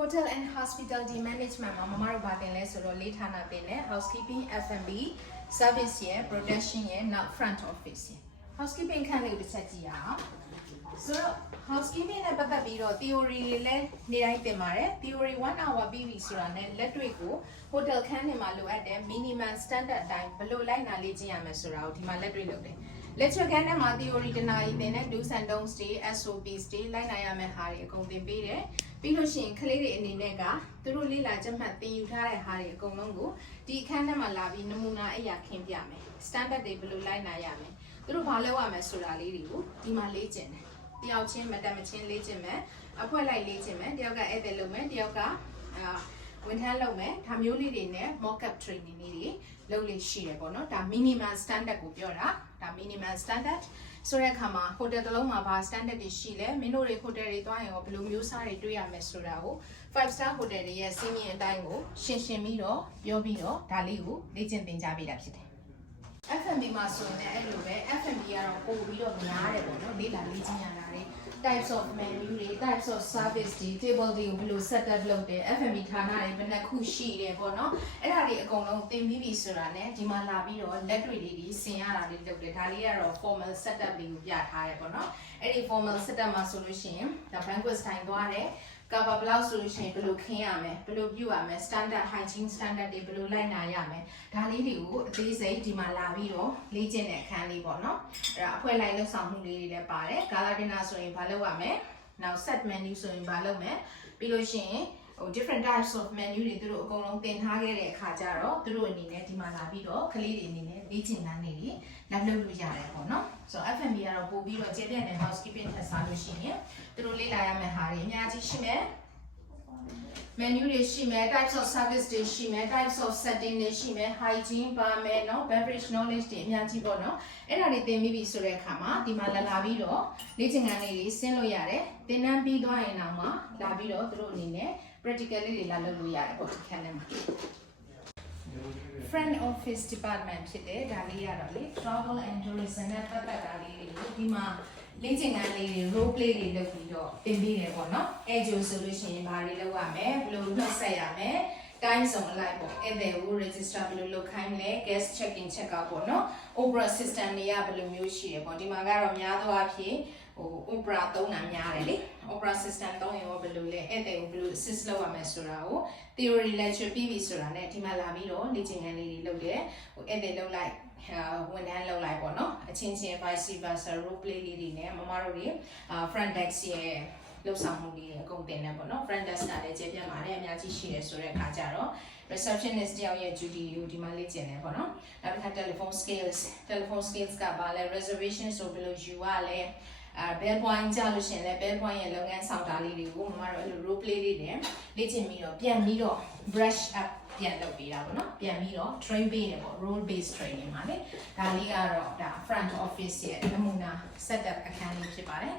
Hotel and Hospitality Management မှာမမတို့ဗာတင်လဲဆိုတော့လေးဌာနတင်တယ် Housekeeping F&B Service ရဲ့ Production ရဲ့ နောက် Front Office ရဲ့ Housekeeping ခန်းလေးကိုတစ်ချက်ကြည့်ရအောင်ဆိုတော့ Housekeeping နဲ့ပတ်သက်ပြီးတော့ theory တွေလည်းနေတိုင်းသင်ပါတယ် theory 1 hour ပြီးပြီဆိုတာနဲ့လက်တွေ့ကို hotel ခန်းထဲမှာလိုအပ်တဲ့ minimum standard အတိုင်းဘယ်လိုလိုက်နာလေ့ကျင့်ရမယ်ဆိုတာကိုဒီမှာလက်တွေ့လုပ်တယ်lecture ခန်းထဲမှာ theory တနားရီသင်တဲ့ do's and don'ts တွေ SOPs တွေလိုက်နိုင်ရမယ့်ဟာတွေအကုန်သင်ပေးတယ်ပြီးလို့ရှိရင်ကလေးတွေအနေနဲ့ကသူတို့လေ့လာချက်မှတ်သင်ယူထားတဲ့ဟာတွေအကုန်လုံးကိုဒီအခန်းထဲမှာလာပြီးနမူနာအရာခင်းပြမယ် standard တွေဘယ်လိုလိုက်နိုင်ရမယ်သူတို့ဘာလုပ်ရမယ်ဆိုတာလေးတွေကိုဒီမှာလေ့ကျင့်တယ်တယောက်ချင်းမတက်မချင်းလေ့ကျင့်မယ်အဖွဲ့လိုက်လေ့ကျင့်မယ်တယောက်ကဧည့်သည်လုပ်မယ်တယောက်ကဝန်ထမ်းလုပ်မယ်ဒါမျိုးလေးတွေနဲ့ mock up training လေးတွေလုပ်လို့ရှိတယ်ပေါ့နော်ဒါ minimum standard ကိုပြောတာဒါ minimum standard ဆိုတဲ့အခါမှာ hotel တစ်လုံးမှာဘာ standard တွေရှိလဲမင်းတို့တွေ hotel တွေသွားရင်ရောဘယ်လိုမျိုးစားတွေတွေ့ရမယ်ဆိုတာကို 5 star hotel တွေရဲ့စီးမြင်အတိုင်းကိုရှင်းပြီးတော့ပြောပြီးတော့ဒါလေးကိုလေ့ကျင့်သင်ကြားပေးတာဖြစ်တယ် F&B မှာဆိုရင်လည်းအဲ့လိုပဲ F&B ကတော့ပို့ပြီးတော့များတယ်ပေါ့နော်လေ့လာလေ့ကျင့်ရတာတွေ types of menu တွေ types of service တွေ table တွေကိုဘယ်လို set up လုပ်တယ် F&B ဌာနတွေဘယ်နှခုရှိတယ်ပေါ့နော်အဲ့ဒါတွေအကုန်လုံးသင်ပြီးပြီဆိုတာနဲ့ဒီမှာလာပြီးတော့လက်တွေ့လေးတွေဆင်ရတာလေးလုပ်တယ်ဒါလေးကတော့ formal setup လေးကိုပြထားတယ်ပေါ့နော်အဲ့ဒီ formal setup မှာဆိုလို့ရှိရင်ဒါ banquet style သွားတယ်cover blouse ဆိုလို့ရှိရင်ဘယ်လိုခင်းရမလဲဘယ်လိုပြုရမလဲ standard hygiene standard တွေဘယ်လိုလိုက်နာရမလဲဒါလေးတွေကိုအသေးစိတ်ဒီမှာလာပြီးတော့လေ့ကျင့်တဲ့အခန်းလေးပေါ့နော်အဲ့ဒါအဖွဲ့လိုက်လှုပ်ဆောင်မှုလေးတွေလည်းပါတယ် gala dinner ဆိုရင်ဘာလုပ်ရမလဲနောက် set menu ဆိုရင်ဘာလုပ်မလဲပြီးလို့ရှိရင်different types of menu တွေသူတို့အကုန်လုံးသင်ထားခဲ့တဲ့အခါကျတော့သူတို့အနေနဲ့ဒီမှာလာပြီးတော့ကလေးတွေအနေနဲ့လေ့ကျင့်ခန်းလေးတွေလက်လုပ်လို့ရတယ်ပေါ့နော်ဆိုတော့ F&B ကတော့ပို့ပြီးတော့ကျေပြန့်တဲ့ housekeeping ထပ်စားလို့ရှိရင်သူတို့လေ့လာရမယ့်ဟာတွေအများကြီးရှိမယ် menu တွေရှိမယ် types of service တွေရှိမယ် types of setting တွေရှိမယ် hygiene ပါမယ်เนาะ beverage knowledge တွေအများကြီးပေါ့เนาะအဲ့ဒါတွေသင်ပြီးပြီဆိုတဲ့အခါမှာဒီမှာလာပြီးတော့လေ့ကျင့်ခန်းလေးတွေဆင်းလို့ရတယ်သင်တန်းပြီးသွားရင်တော့မှလာပြီးတော့သူတို့အနေနဲ့ practical လေးတွေလာလုပ်လို့ရတယ်ပေါ့ဒီခန်းထဲမှာ front office department ဖြစ်တယ်ဒါလေးရတော့လေ travel and tourism နဲ့ပတ်သက်တာလေးတွေကိုဒီမှာလေ့ကျင့်ခန်းလေးတွေ role play တွေလုပ်ပြီးတော့သင်ပေးတယ်ပေါ့နော်အဲ့ကျိုးဆိုလို့ရှိရင်ဘာတွေလုပ်ရမလဲဘယ်လိုနှုတ်ဆက်ရမလဲ time zone အလိုက်ပေါ့အဲ့ဒါကို register ဘယ်လိုလုပ်ခိုင်းမလဲ guest check in check out ပေါ့နော် opera system တွေကဘယ်လိုမျိုးရှိရပေါ့ဒီမှာကတော့များသောအားဖြင့်opera သုံးတာများတယ်လေ opera system သုံးရင်ရောဘယ်လိုလဲအဲ့ဒါကိုဘယ်လို assist လုပ်ရမလဲဆိုတာကို theory lecture ပြီးပြီဆိုတာနဲ့ဒီမှာလာပြီးတော့လေ့ကျင့်ခန်းလေးတွေလုပ်တယ်အဲ့ဒါလုပ်လိုက်ဝန်ထမ်းလုပ်လိုက်ပေါ့နော်အချင်းချင်း vice versa role play လေးတွေနဲ့မမတို့တွေfront desk ရဲ့လှုပ်ဆောင်မှုလေးအကုန်တင်တယ်ပေါ့နော် front desk ကလည်းကျေပြတ်ပါတယ်အများကြီးရှိတယ်ဆိုတဲ့အခါကျတော့ receptionist တယောက်ရဲ့ duty ကိုဒီမှာလေ့ကျင့်တယ်ပေါ့နော်နောက်တစ်ခါ telephone skills ကပါလဲ reservation ဆိုဘယ်လိုယူရလဲbell point ကြလို့ရှင်လဲ bell point ရဲ့လုပ်ငန်းဆောင်တာလေးတွေကိုမမတို့အဲ့လို role play လေးနဲ့လေ့ကျင့်ပြီးတော့ပြန်ပြီးတော့ brush up ပြန်လုပ်ပေးတာပေါ့နော်ပြန်ပြီးတော့ train ပေးတယ်ပေါ့ role based training ပါလေဒါလေးကတော့ဒါ front office ရဲ့နမူနာ setup အခန်းလေးဖြစ်ပါတယ်